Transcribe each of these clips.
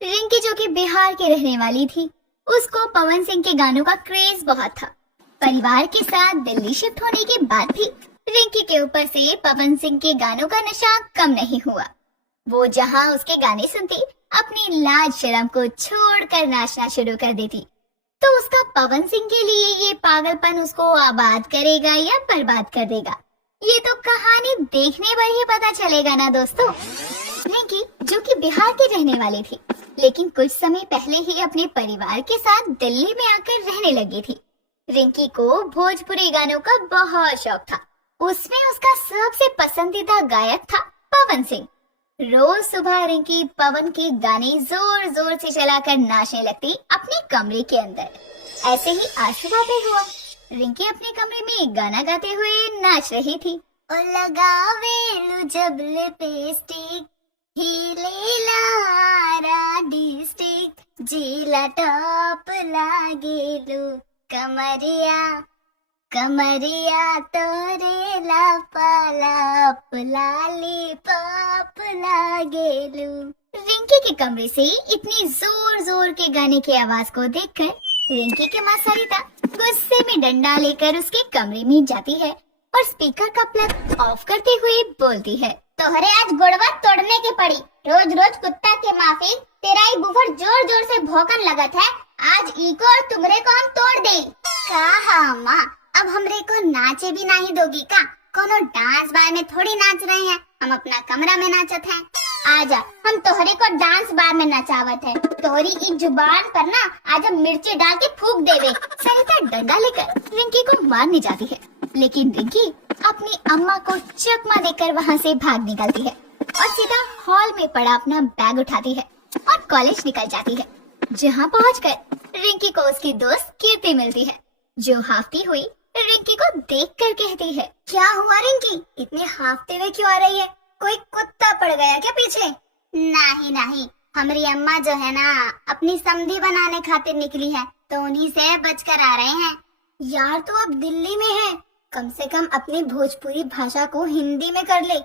रिंकी जो कि बिहार की रहने वाली थी, उसको पवन सिंह के गानों का क्रेज बहुत था। परिवार के साथ दिल्ली शिफ्ट होने के बाद भी रिंकी के ऊपर से पवन सिंह के गानों का नशा कम नहीं हुआ। वो जहां उसके गाने सुनती, अपनी लाज शर्म को छोड़कर नाचना शुरू कर देती। तो उसका पवन सिंह के लिए ये पागलपन उसको आबाद करेगा या बर्बाद कर देगा, ये तो कहानी देखने पर ही पता चलेगा ना दोस्तों। रिंकी जो कि बिहार की रहने वाली थी, लेकिन कुछ समय पहले ही अपने परिवार के साथ दिल्ली में आकर रहने लगी थी। रिंकी को भोजपुरी गानों का बहुत शौक था। उसमें उसका सबसे पसंदीदा गायक था पवन सिंह। रोज सुबह रिंकी पवन के गाने जोर जोर से चलाकर नाचने लगती अपने कमरे के अंदर। ऐसे ही आज सुबह भी हुआ। रिंकी अपने कमरे में गाना गाते हुए नाच रही थी। ओ लगावेलु जब लिपस्टिक, हीलेला आरा डिस्ट्रिक्ट, जिला टॉप लागेलु कमरिया, कमरिया तोरे लापालाप लाली पाप लागेलू। रिंकी के कमरे से इतनी जोर जोर के गाने की आवाज को देखकर रिंकी की माँ सरिता गुस्से में डंडा लेकर उसके कमरे में जाती है और स्पीकर का प्लग ऑफ करते हुए बोलती है, तोहरे आज गुड़वा तोड़ने की पड़ी। रोज रोज कुत्ता के माफी तेरा ही बुफर जोर जोर से भौंकन लगत है। आज इको और तुमरे को हम तोड़ दे। कहा माँ, अब हमरे को नाचे भी नहीं दोगी का? कोनो डांस बार में थोड़ी नाच रहे हैं, हम अपना कमरा में नाचत हैं। आजा, हम तोहरे को डांस बार में नचावत है। तोहरी इस जुबान पर ना आज हम मिर्ची डाल के फूक देवे। सरिता डंडा लेकर रिंकी को मारने जाती है, लेकिन रिंकी अपनी अम्मा को चकमा देकर वहाँ से भाग निकलती है और सीधा हॉल में पड़ा अपना बैग उठाती है और कॉलेज निकल जाती है। जहाँ पहुँचकर रिंकी को उसकी दोस्त कीर्ति मिलती है, जो हाफती हुई रिंकी को देखकर कहती है, क्या हुआ रिंकी, इतने हाफते हुए क्यों आ रही है? कोई कुत्ता पड़ गया क्या पीछे? नहीं नहीं, हमारी अम्मा जो है ना अपनी समधी बनाने खातिर निकली है, तो उन्हीं से बचकर आ रहे हैं। यार तू अब दिल्ली में है, कम से कम अपनी भोजपुरी भाषा को हिंदी में कर ले।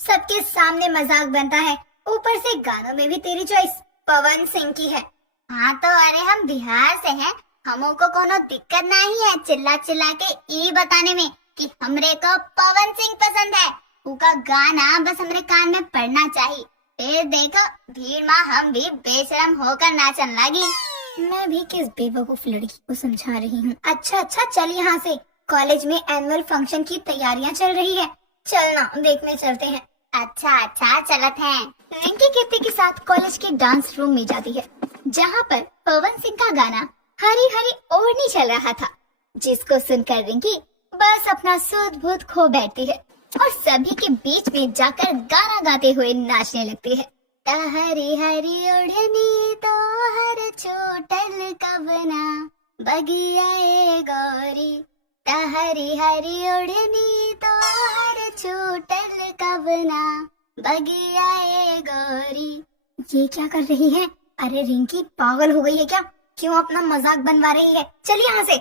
सबके सामने मजाक बनता है, ऊपर से गानों में भी तेरी चॉइस पवन सिंह की है। हाँ तो अरे हम बिहार से हैं, हमों को कोनो दिक्कत नहीं है चिल्ला चिल्ला के ये बताने में कि हमरे को पवन सिंह पसंद है। उनका गाना बस हमरे कान में पड़ना चाहिए। फिर देखो भीड़ में हम भी बेशरम होकर नाचन लगी। मैं भी किस बेवकूफ लड़की को समझा रही हूँ। अच्छा चल यहाँ से, कॉलेज में एनुअल फंक्शन की तैयारियाँ चल रही है, चलना देखने चलते हैं। अच्छा चलत हैं। रिंकी कीर्ति के साथ कॉलेज के डांस रूम में जाती है, जहाँ पर पवन सिंह का गाना हरी हरी ओढ़नी चल रहा था, जिसको सुनकर रिंकी बस अपना सूद बूद खो बैठती है और सभी के बीच में जाकर गाना गाते हुए नाचने लगती है। हरी हरी ओढ़नी तो हर छोटल कबना बगिया ए गौरी, हरी हरी ओढ़नी तो हर छोटल कबना बगिया ए गौरी। ये क्या कर रही है? अरे रिंकी पागल हो गई है क्या? क्यों अपना मजाक बनवा रही है? चल यहाँ से।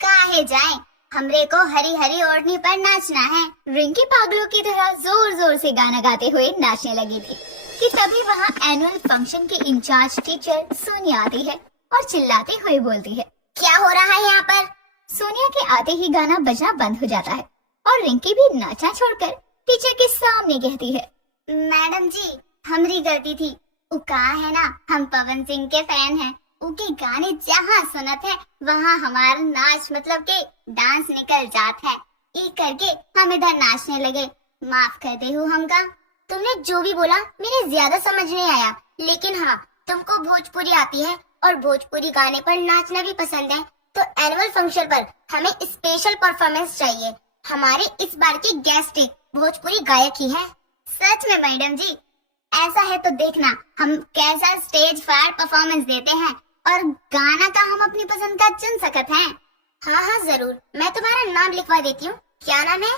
काहे जाएं? हमरे को हरी हरी ओढ़नी पर नाचना है। रिंकी पागलों की तरह जोर जोर से गाना गाते हुए नाचने लगी थी कि तभी वहाँ एनुअल फंक्शन की इंचार्ज टीचर सोनिया आती है और चिल्लाते हुए बोलती है, क्या हो रहा है यहाँ पर? सोनिया के आते ही गाना बजना बंद हो जाता है और रिंकी भी नाचना छोड़कर टीचर के सामने कहती है, मैडम जी हमारी गलती थी। वो कहा है ना हम पवन सिंह के फैन हैं, उनके गाने जहाँ सुनत है वहाँ हमारा नाच मतलब के डांस निकल जात है। ये करके हम इधर नाचने लगे, माफ कर दे हो हमका। तुमने जो भी बोला मेरे ज्यादा समझ नहीं आया, लेकिन हाँ तुमको भोजपुरी आती है और भोजपुरी गाने पर नाचना भी पसंद है, तो एनुअल फंक्शन पर हमें स्पेशल परफॉर्मेंस चाहिए। हमारे इस बार की गेस्ट भोजपुरी गायक ही है। सच में मैडम जी? ऐसा है तो देखना हम कैसा स्टेज फायर परफॉर्मेंस देते हैं और गाना का हम अपनी पसंद का चुन सकते हैं। हाँ जरूर, मैं तुम्हारा नाम लिखवा देती हूँ। क्या नाम है?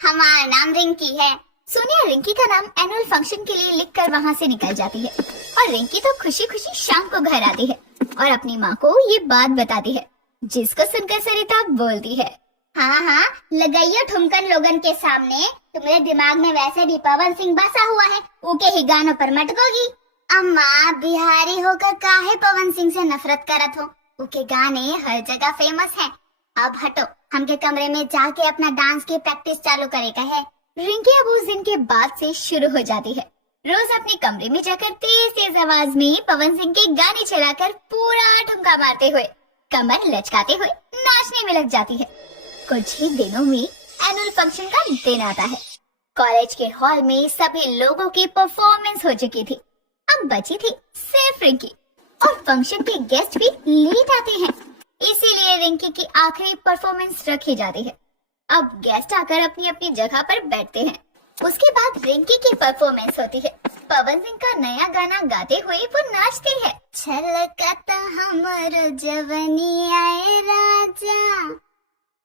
हमारा नाम रिंकी है। सोनिया रिंकी का नाम एनुअल फंक्शन के लिए लिखकर वहाँ से निकल जाती है और रिंकी तो खुशी खुशी शाम को घर आती है और अपनी माँ को ये बात बताती है, जिसको सुनकर सरिता बोलती है, हाँ लगाइयो ठुमकन लोगन के सामने, तुम्हारे दिमाग में वैसे भी पवन सिंह बसा हुआ है, उनके ही गानों पर मटकोगी। अम्मा बिहारी होकर काहे पवन सिंह से नफरत करत हो? उनके गाने हर जगह फेमस हैं। अब हटो, हमके कमरे में जाके अपना डांस की प्रैक्टिस चालू करेगा है। रिंकी अब उस दिन के बाद से शुरू हो जाती है। रोज अपने कमरे में जाकर तेज तेज आवाज में पवन सिंह के गाने चलाकर पूरा ठुमका मारते हुए, कमर लचकाते हुए नाचने में लग जाती है। कुछ ही दिनों में एनुअल फंक्शन का दिन आता है। कॉलेज के हॉल में सभी लोगों की परफॉर्मेंस हो चुकी थी। अब बची थी सिर्फ रिंकी, और फंक्शन के गेस्ट भी लेट आते हैं, इसीलिए रिंकी की आखिरी परफॉर्मेंस रखी जाती है। अब गेस्ट आकर अपनी अपनी जगह पर बैठते हैं। उसके बाद रिंकी की परफॉर्मेंस होती है। पवन सिंह का नया गाना गाते हुए वो नाचती है। छलकता हमरो जवनी आए राजा,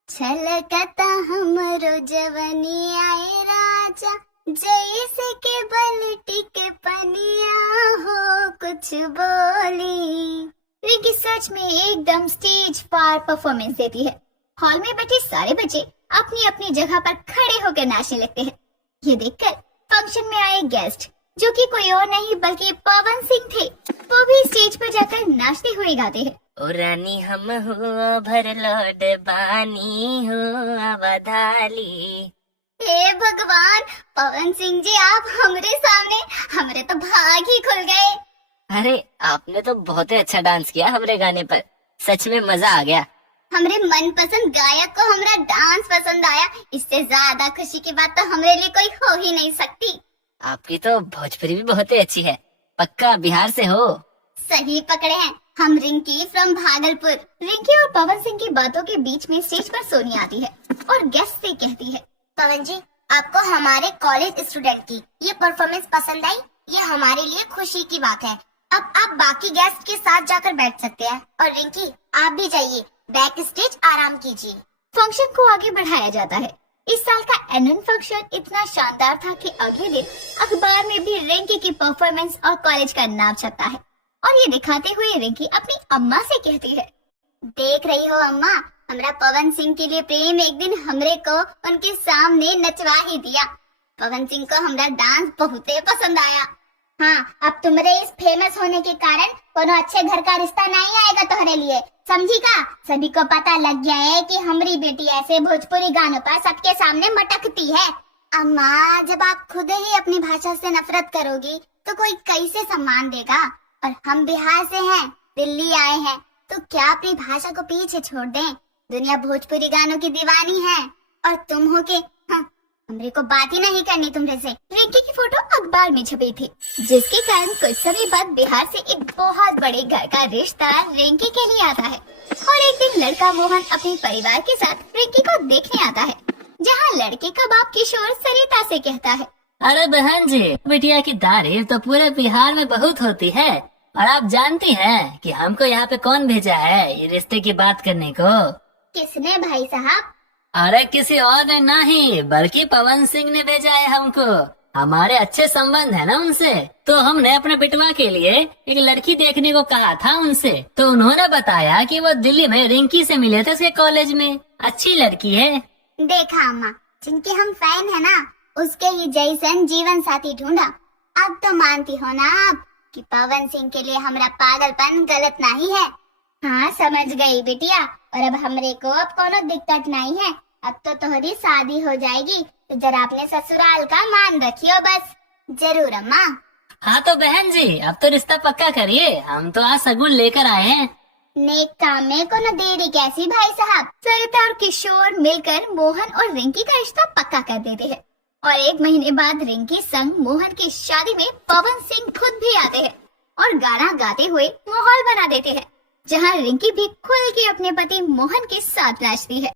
छलकता हमरो जवनी आए राजा, जैसे के बलटी के पनिया हो कुछ बोली। रिंकी सच में एकदम स्टेज पार परफॉर्मेंस देती है। हॉल में बैठे सारे बच्चे अपनी अपनी जगह पर खड़े होकर नाचने लगते हैं। ये देखकर फंक्शन में आए गेस्ट, जो कि कोई और नहीं बल्कि पवन सिंह थे, वो भी स्टेज पर जाकर नाचते हुए गाते हैं। ओ रानी हम हो भर लोड बानी हो अवधाली। हे भगवान, पवन सिंह जी आप हमरे सामने, हमरे तो भाग ही खुल गए। अरे आपने तो बहुत ही अच्छा डांस किया हमरे गाने पर, सच में मजा आ गया। हमरे मनपसंद गायक को हमरा डांस पसंद आया, इससे ज्यादा खुशी की बात तो हमरे लिए कोई हो ही नहीं सकती। आपकी तो भोजपुरी भी बहुत ही अच्छी है, पक्का बिहार से हो? सही पकड़े हैं, हम रिंकी फ्रॉम भागलपुर। रिंकी और पवन सिंह की बातों के बीच में स्टेज पर सोनी आती है और गेस्ट से कहती है, पवन जी आपको हमारे कॉलेज स्टूडेंट की ये परफॉर्मेंस पसंद आई, ये हमारे लिए खुशी की बात है। अब आप बाकी गेस्ट के साथ जाकर बैठ सकते हैं, और रिंकी आप भी जाइए बैक स्टेज आराम कीजिए। फंक्शन को आगे बढ़ाया जाता है। इस साल का एनुअल फंक्शन इतना शानदार था कि अगले दिन अखबार में भी रिंकी की परफॉर्मेंस और कॉलेज का नाम छपता है। और ये दिखाते हुए रिंकी अपनी अम्मा से कहती है, देख रही हो अम्मा, हमरा पवन सिंह के लिए प्रेम एक दिन हमरे को उनके सामने नचवा ही दिया। पवन सिंह को हमरा डांस बहुत पसंद आया। हाँ, अब तुम्हारे इस फेमस होने के कारण कोनो अच्छे घर का रिश्ता नहीं आएगा तुम्हारे लिए, समझी का? सभी को पता लग गया है कि हमारी बेटी ऐसे भोजपुरी गानों पर सबके सामने मटकती है। अम्मा, जब आप खुद ही अपनी भाषा से नफरत करोगी तो कोई कैसे सम्मान देगा? और हम बिहार से हैं, दिल्ली आए हैं, तो क्या अपनी भाषा को पीछे छोड़ दें? दुनिया भोजपुरी गानों की दीवानी है, और तुम हो के हमरे को बात ही नहीं करनी तुमरे से। रिंकी की फोटो अखबार में छपी थी, जिसके कारण कुछ समय बाद बिहार से एक बहुत बड़े घर का रिश्ता रिंकी के लिए आता है। और एक दिन लड़का मोहन अपने परिवार के साथ रिंकी को देखने आता है, जहाँ लड़के का बाप किशोर सरिता से कहता है, अरे बहन जी, बिटिया की तारीफ तो पूरे बिहार में बहुत होती है, और आप जानती हैं कि हमको यहाँ पे कौन भेजा है ये रिश्ते की बात करने को? किसने भाई साहब? अरे किसी और ने नहीं, बल्कि पवन सिंह ने भेजा है हमको। हमारे अच्छे संबंध है ना उनसे, तो हमने अपने बिटवा के लिए एक लड़की देखने को कहा था उनसे, तो उन्होंने बताया कि वो दिल्ली में रिंकी से मिले थे उसके कॉलेज में, अच्छी लड़की है। देखा अम्मा, जिनके हम फैन है ना, उसके ही जैसन जीवन साथी ढूंढा। अब तो मानती हो ना आप कि पवन सिंह के लिए हमारा पागलपन गलत नहीं है। हाँ समझ गई बिटिया, और अब हमरे को अब कोनो दिक्कत नहीं है। अब तो तुम्हारी शादी हो जाएगी, तो जरा अपने ससुराल का मान रखियो बस। जरूर अम्मा। हाँ तो बहन जी, अब तो रिश्ता पक्का करिए, हम तो आज सगुन लेकर आए हैं। नेक काम में कोनो देरी कैसी भाई साहब। सरिता और किशोर मिलकर मोहन और रिंकी का रिश्ता पक्का कर देते हैं, और एक महीने बाद रिंकी संग मोहन की शादी में पवन सिंह खुद भी आते हैं और गाना गाते हुए माहौल बना देते हैं, जहाँ रिंकी भी खुल के अपने पति मोहन के साथ नाचती है।